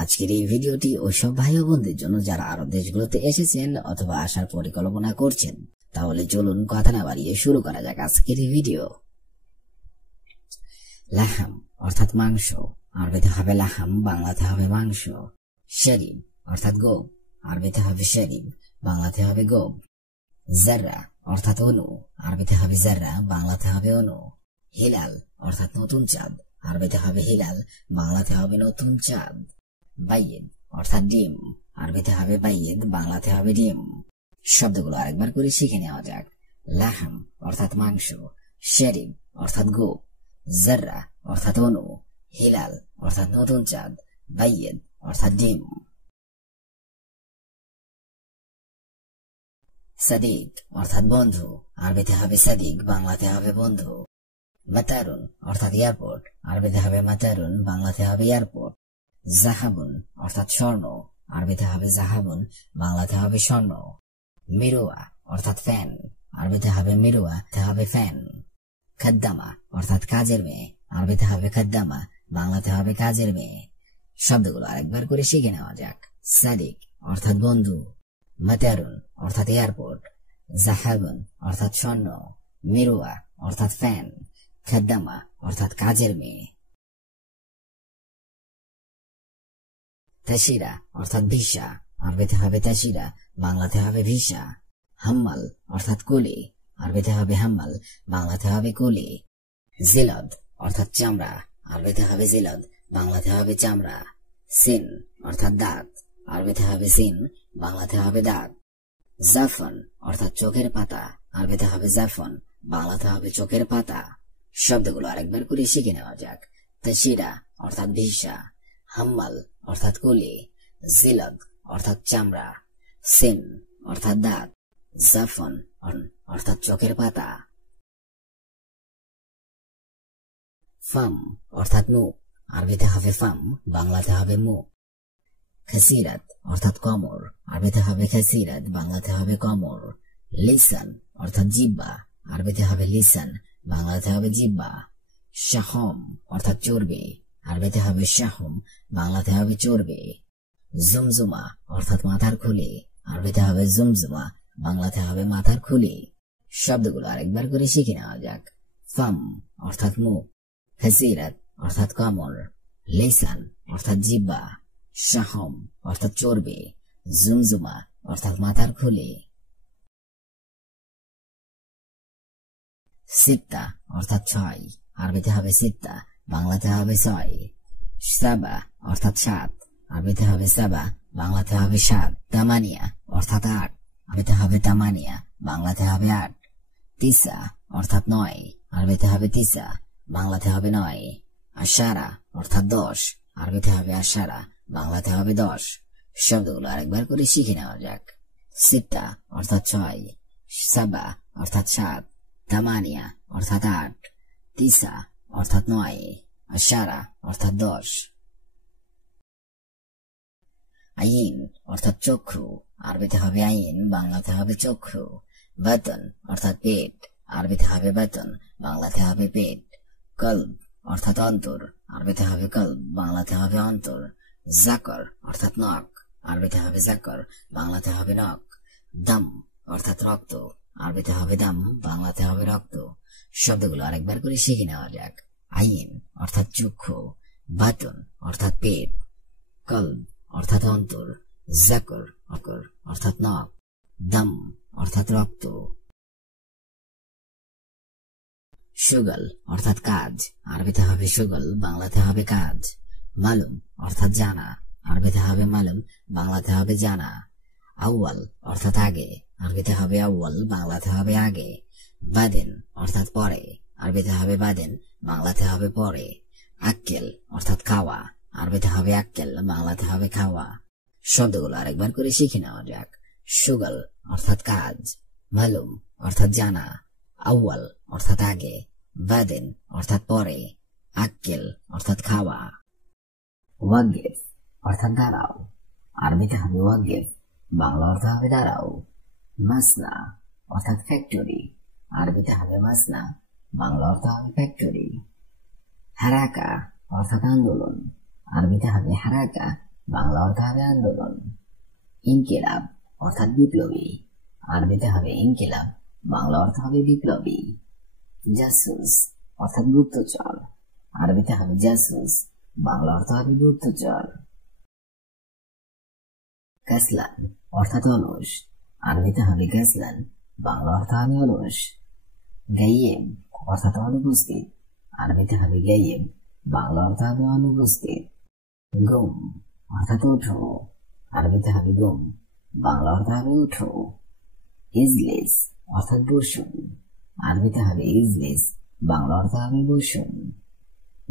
আজকের এই ভিডিওটি ওইসব ভাই ও বোনদের জন্য যারা আরব দেশগুলোতে এসেছেন অথবা আসার পরিকল্পনা করছেন। তাহলে চলুন কথা না বাড়িয়ে শুরু করা যাক আজকের এই ভিডিও। লাহাম অর্থাৎ মাংস, আরবিতে হবে লাহাম, বাংলাতে হবে মাংস। শরীব অর্থাৎ গোব, আরবিতে হবে শরীব, বাংলাতে হবে গোব। জাররা অর্থাৎ অনু, আরবিতে হবে জাররা, বাংলাতে হবে অনু। হিলাল অর্থাৎ নতুন চাঁদ, আরবিতে হবে হিলাল, বাংলাতে হবে নতুন চাঁদ। বাইয়েদ অর্থাৎ ডিম, আরবিতে হবে বাইয়েদ, বাংলাতে হবে ডিম। শব্দগুলো আরেকবার করে শিখে নেওয়া যাক। লাহাম অর্থাৎ মাংস, শরীব অর্থাৎ গোব, জাররা অর্থাৎ অনু, হিলাল অর্থাৎ নতুন চাঁদ, বাইয়েদ অর্থাৎ ডিম। সাদিক অর্থাৎ বন্ধু, আরবিতে হবে সাদিক, বাংলাতে হবে বন্ধু। মাতারুন অর্থাৎ এয়ারপোর্ট, আরবিতে হবে মাতারুন, বাংলাতে হবে এয়ারপোর্ট। জাহাবুন অর্থাৎ স্বর্ণ, আরবিতে হবে জাহাবুন, বাংলাতে হবে স্বর্ণ। মিরুয়া অর্থাৎ ফ্যান, আরবিতে হবে মিরুয়া, হবে ফ্যান। খাদ্দামা অর্থাৎ কাজের মেয়ে, আরবিতে হবে খাদ্দামা, বাংলাতে হবে কাজের মেয়ে। শব্দগুলো আরেকবার করে শিখে নেওয়া যাক। সাদিক অর্থাৎ বন্ধু, মাতারুন অর্থাৎ এয়ারপোর্ট, জাহাবুন অর্থাৎ স্বর্ণ, মিরুয়া অর্থাৎ ফ্যান, খাদ্দামা অর্থাৎ কাজের মেয়ে। তাশিরা অর্থাৎ ভিসা, আরবিতে হবে তাশিরা, বাংলাতে হবে ভিসা। হাম্মাল অর্থাৎ কুলি, আরবিতে হবে হাম্মাল, বাংলাতে হবে কুলি। জিলদ অর্থাৎ চামড়া, আরবিতে হবে জিলদ, বাংলাতে হবে চামড়া। সিন অর্থাৎ দাঁত, আরবিতে হবে সিন, বাংলাতে হবে দাঁত। জাফন অর্থাৎ চোখের পাতা, আরবিতে হবে জাফন, বাংলাতে হবে চোখের পাতা। শব্দগুলো আরেকবার করে শিখে নেওয়া যাক। তাশিরা অর্থাৎ ভিসা, হাম্মাল অর্থাৎ কুলি, জিলদ অর্থাৎ চামড়া, সিন অর্থাৎ দাঁত, জাফন অর্থাৎ চোখের পাতা। ফাম অর্থাৎ মুখ, আরবিতে হবে ফাম, বাংলাতে হবে মুখ। খাসিরাত অর্থাৎ কমর, আরবিতে হবে খাসিরাত, বাংলাতে হবে কমর। লিসান অর্থাৎ জিব্বা, আরবিতে হবে লিসান, বাংলাতে হবে জিব্বা। শাহম অর্থাৎ চর্বি, আরবিতে হবে শাহম, বাংলাতে হবে চর্বি। জুমজুমা অর্থাৎ মাথার খুলি, আরবিতে হবে জুমজুমা, বাংলাতে হবে মাথার খুলি। শব্দগুলো আরেকবার করে শিখে নেওয়া যাক। ফাম অর্থাৎ মুখ, খাসিরাত অর্থাৎ কমর, লিসান অর্থাৎ জিব্বা, শাহম অর্থাৎ চর্বি, জুমজুমা অর্থাৎ মাথার খুলি। সিত্তা অর্থাৎ ছয়, আরবিতে হবে সিত্তা, বাংলাতে হবে ছয়। সাবা অর্থাৎ সাত, আরবিতে হবে সাবা, বাংলাতে হবে সাত। তামানিয়া অর্থাৎ আট, আরবিতে হবে তামানিয়া, বাংলাতে হবে আট। তিসা অর্থাৎ নয়, আরবিতে হবে তিসা, বাংলাতে হবে নয়। আশারা অর্থাৎ 10, আরবিতে হবে আশারা, বাংলাতে হবে 10। শব্দগুলো আরেকবার করে শিখে নেওয়া যাক। সিত্তা অর্থাৎ 6, সাবা অর্থাৎ 7, তামানিয়া অর্থাৎ 8, তিসা অর্থাৎ 9, আশারা অর্থাৎ 10। আইন অর্থাৎ চক্ষু, আরবিতে হবে আইন, বাংলাতে হবে চক্ষু। বাতন অর্থাৎ পেট, আরবিতে হবে বাতন, বাংলাতে হবে পেট। কলব অর্থাৎ অন্তর, আরবিতে হবে কলব, বাংলাতে হবে অন্তর। জাকর অর্থাৎ নখ, আরবিতে হবে জাকর, বাংলাতে হবে নখ। দাম অর্থাৎ রক্ত, আরবিতে হবে দাম, বাংলাতে হবে রক্ত। শব্দগুলো আরেকবার করে শিখে নেওয়া যাক। আইন অর্থাৎ চক্ষু, বাতন অর্থাৎ পেট, কলব অর্থাৎ অন্তর, জাকর অর্থাৎ নখ, দাম অর্থাৎ রক্ত। সুগল অর্থাৎ কাজ, আরবিতে হবে সুগল, বাংলাতে হবে কাজ। মালুম অর্থাৎ জানা, আরবিতে হবে মালুম, বাংলাতে হবে জানা। আউয়াল অর্থাৎ আগে, আরবিতে হবে আউয়াল, বাংলাতে হবে আগে। বাদেন অর্থাৎ পরে, আরবিতে হবে বাদেন, বাংলাতে হবে পরে। আক্কেল অর্থাৎ খাওয়া, আরবিতে হবে আক্কেল, বাংলাতে হবে খাওয়া। শব্দগুলো আরেকবার করে শিখে নেওয়া যাক। সুগল অর্থাৎ কাজ, মালুম অর্থাৎ জানা, আউয়াল অর্থাৎ আগে, বাদেন অর্থাৎ পরে, আক্কেল অর্থাৎ খাওয়া। ওয়াগিফ অর্থাৎ দাঁড়াও, আরবিতে হবে ওয়াগিফ, বাংলা অর্থ হবে দাঁড়াও। মাসনা অর্থাৎ ফ্যাক্টরি, আরবিতে হবে মাসনা, বাংলা অর্থ হবে ফ্যাক্টরি। হারাকা অর্থাৎ আন্দোলন, আরবিতে হবে হারাকা, বাংলা অর্থ হবে আন্দোলন। ইনকিলাব অর্থাৎ বিপ্লবী, আরবিতে হবে ইনকিলাব, বাংলা অর্থ হবে বিপ্লবী। জাসুস অর্থাৎ গুপ্তচর, আরবিতে হবে জাসুস, বাংলা অর্থ হবে গুপ্তচর। কাসলান অর্থাৎ অলস, আরবিতে হবে কাসলান, বাংলা অর্থ হবে অলস। গাইয়েব অর্থাৎ অনুপস্থিত, আরবিতে হবে গাইয়েব, বাংলা অর্থ হবে অনুপস্থিত। গুম অর্থাৎ ওঠো, আরবিতে হবে গুম, বাংলা অর্থ হবে ওঠো। ইজলিস অর্থাৎ বসুন, আরবিতে হবে ইজলিস, বাংলা অর্থ হবে বসুন।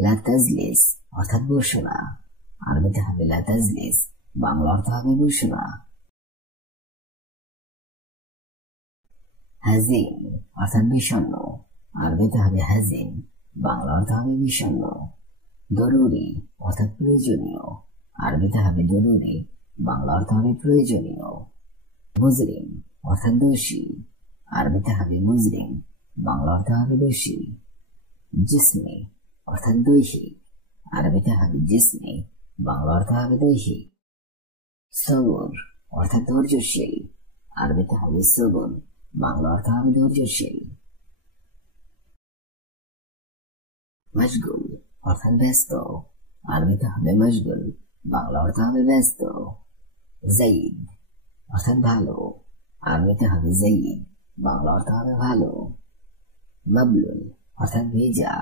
লা তাজলিস অর্থাৎ বসো না, আরবিতে হবে লা তাজলিস, বাংলা অর্থ হবে বসো না। হাজিন অর্থাৎ বিষণ্ণ, আরবিতে হবে হাজিন, বাংলা অর্থ হবে বিষণ্ণ। জরুরি অর্থাৎ প্রয়োজনীয়, আরবিতে হবে জরুরি, বাংলা অর্থ হবে প্রয়োজনীয়। মুজরিম অর্থাৎ দোষী, আরবিতে হবে মুজরিম, বাংলা অর্থ হবে দোষী। জিসমি অর্থাৎ দৈহিক, আরবিতে হবে জিসমি, বাংলা অর্থ হবে দৈহিক। সবর অর্থাৎ ধৈর্যশীল, আরবিতে হবে সবর, বাংলা অর্থ হবে ধৈর্যশীল। মশগুল অর্থাৎ ব্যস্ত, আরবিতে হবে মশগুল, বাংলা অর্থ হবে ব্যস্ত। জাইদ অর্থাৎ ভালো, আরবিতে হবে জাইদ, বাংলা অর্থ হবে ভালো। মাবলুল অর্থাৎ ভেজা,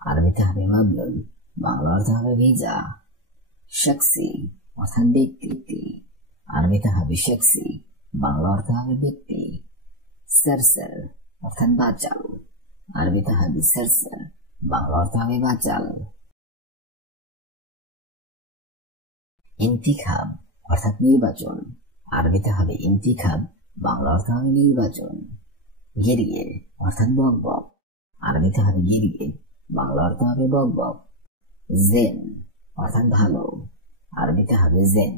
আরবিতে হবে মাবলুল, বাংলা অর্থ হবে ভেজা। শখসি অর্থাৎ ব্যক্তি, আরবিতে হবে শখসি, বাংলা অর্থ হবে ব্যক্তি। সারসার অর্থাৎ বাচাল, আরবিতে হবে সারসার, বাংলা অর্থ হবে বাচাল। ইন্তিখাব অর্থাৎ নির্বাচন, আরবিতে হবে ইন্তিখাব, বাংলা অর্থ হবে নির্বাচন। গেরিয়ে অর্থাৎ বকবক, আরবিতে হবে গেরিয়ে, বাংলা অর্থ হবে বকবক। জেন অর্থাৎ ভালো, আরবিতে হবে জেন,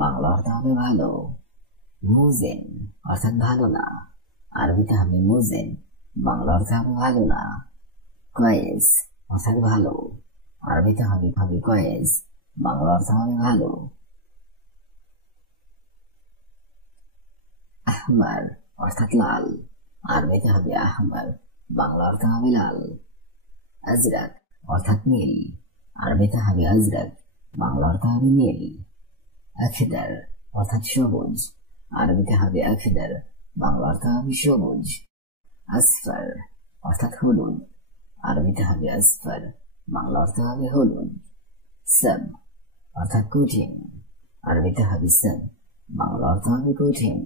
বাংলা অর্থ হবে ভালো। মুজেন অর্থাৎ ভালো না, আরবিতে হবে মুজেন, বাংলা অর্থ হবে ভালো না। কয়েস অর্থাৎ ভালো, আরবিতে হবে কয়েস, বাংলা অর্থ হবে ভালো। আহমার অর্থাৎ লাল, আরবিতে হবে আহমার, বাংলা অর্থ হবে লাল। আজরাক অর্থাৎ নীল, আরবিতে হবে আজরাক, বাংলা অর্থ হবে নীল। আখদার অর্থাৎ সবুজ, আরবিতে হবে আখদার, বাংলা অর্থ হবে সবুজ। আসফার অর্থাৎ হলুদ, আরবিতে হবে আসফার, বাংলা অর্থ হবে হলুদ। সাব অর্থাৎ কঠিন, আরবিতে হবে সাব, বাংলা অর্থ হবে কঠিন।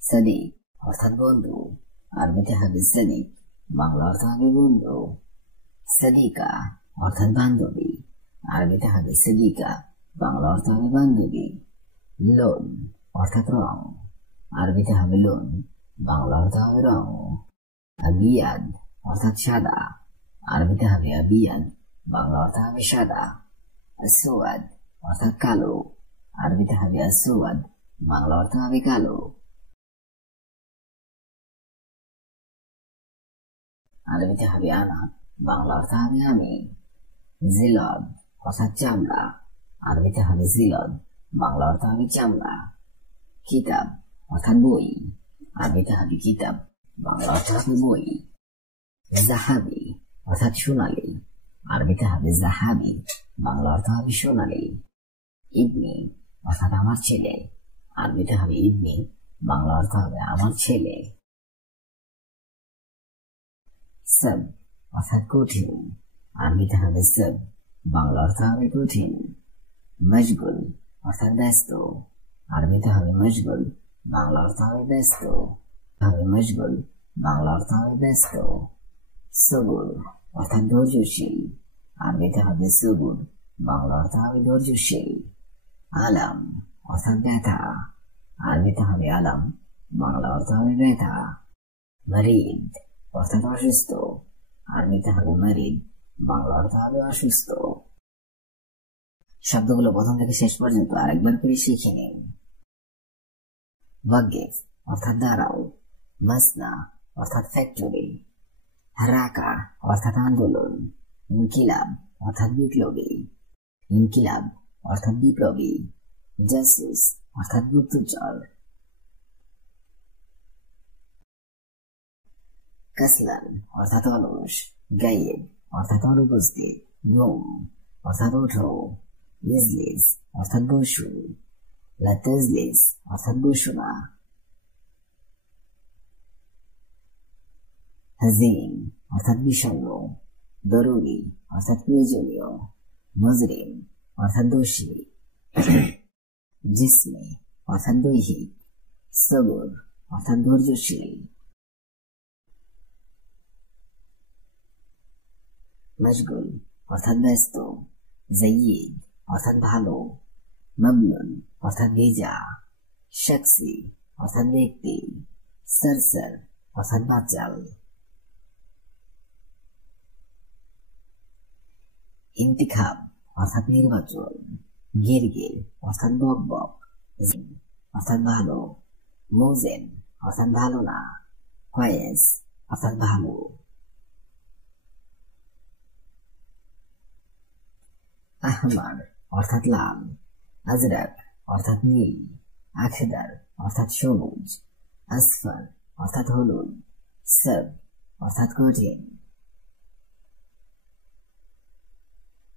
সাদিক অর্থাৎ বন্ধু, আরবিতে হবে সাদিক, বাংলা অর্থ হবে বন্ধু। সাদিকা অর্থাৎ বান্ধবী, আরবিতে হবে সাদিকা, বাংলা অর্থ হবে বান্ধবী। লোন অর্থাৎ রং, আরবিতে হবে লোন, বাংলা অর্থ হবে রং। আবিয়াদ অর্থাৎ সাদা, আরবিতে হবে আবিয়াদ, বাংলা অর্থ হবে সাদা। আসওয়াদ অর্থাৎ কালো, আরবিতে হবে আসওয়াদ, বাংলা অর্থ হবে কালো। আরবিতে হবে আনা, বাংলা অর্থ হবে আমি। জিলদ অর্থাৎ চামড়া, আরবিতে হবে জিলদ, বাংলা অর্থ হবে চামড়া। কিতাব অর্থাৎ বই, আরবিতে হবে কিতাব, বাংলা অর্থ হবে বই। জাহাবি অর্থাৎ সোনালী, আরবিতে হবে জাহাবি, বাংলা অর্থ হবে সোনালী। ইবনি অর্থাৎ আমার ছেলে, আরবিতে হবে ইবনি, বাংলা অর্থ হবে আমার ছেলে। সব অর্থাৎ কঠিন, আরবিতে হবে সব, বাংলা অর্থ হবে কঠিন। মশগুল অর্থাৎ ব্যস্ত, আরবিতে হবে মশগুল, বাংলা অর্থ হবে ব্যস্ত। হবে মশগুল, বাংলা অর্থ হবে ব্যস্ত। সবুর অর্থাৎ ধৈর্যশীল, আরবিতে হবে সবুর, বাংলা অর্থ হবে ধৈর্যশীল। আলাম অর্থাৎ ব্যথা, আরবিতে হবে আলাম, বাংলা অর্থ হবে ব্যথা। মারিদ অর্থাৎ অসুস্থ, আরবিতে হবে মারিদ, বাংলা অর্থ হবে অসুস্থ। শব্দগুলো প্রথম থেকে শেষ পর্যন্ত আরেকবার করে শিখে নিন। ওয়াকিফ অর্থাৎ দাঁড়াও, মাসনা অর্থাৎ ফ্যাক্টরি, হারাকা অর্থাৎ আন্দোলন, ইনকিলাব অর্থাৎ বিপ্লবী, ইনকিলাব অর্থাৎ বিপ্লবী। জাসুস অর্থাৎ গুপ্তচর। কাসলান অর্থাৎ অলস, গায়েব অর্থাৎ অনুপস্থিত, গুম অর্থাৎ ওঠো, ইজলিস অর্থাৎ বসু, লা তাজলিস অর্থাৎ বসু না। হাজিন অর্থাৎ বিষণ্ণ, দরুরি অর্থাৎ প্রয়োজনীয়, মুজরিম অর্থাৎ দোষী, জিসমে অর্থাৎ দৈহিক, সবর অর্থাৎ ধৈর্যশীল। মশগুল অর্থাৎ ব্যস্ত, জাইয়িদ অর্থাৎ ভালো, মামনুন অর্থাৎ ভেজা, শখসি অর্থাৎ ব্যক্তি, সরসর অর্থাৎ বাচাল। ইন্তিখাব অর্থাৎ নির্বাচন, গিরগির অর্থাৎ বকবক, অর্থাৎ ভালো, মোজেন অর্থাৎ ভালো না, কয়েস অর্থাৎ ভালো। আহমার অর্থাৎ লাল, আজরাক অর্থাৎ নীল, আখদার অর্থাৎ সবুজ, আসফার অর্থাৎ হলুদ, সব অর্থাৎ কঠিন।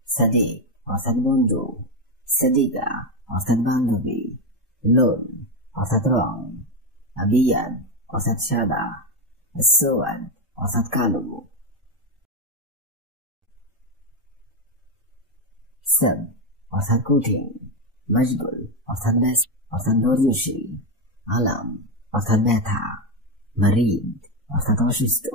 সাদিক অর্থাৎ বন্ধু, সাদিকা অর্থাৎ বান্ধবী, লোন অর্থাৎ রং, আবিয়াদ অর্থাৎ সাদা, সোয়াদ অর্থাৎ কালো। সব অর্থাৎ কঠিন, মশগুল অর্থাৎ ব্যস্ত অর্থাৎ ধৈর্যশীল, আলাম অর্থাৎ ব্যথা, মারিদ অর্থাৎ অসুস্থ।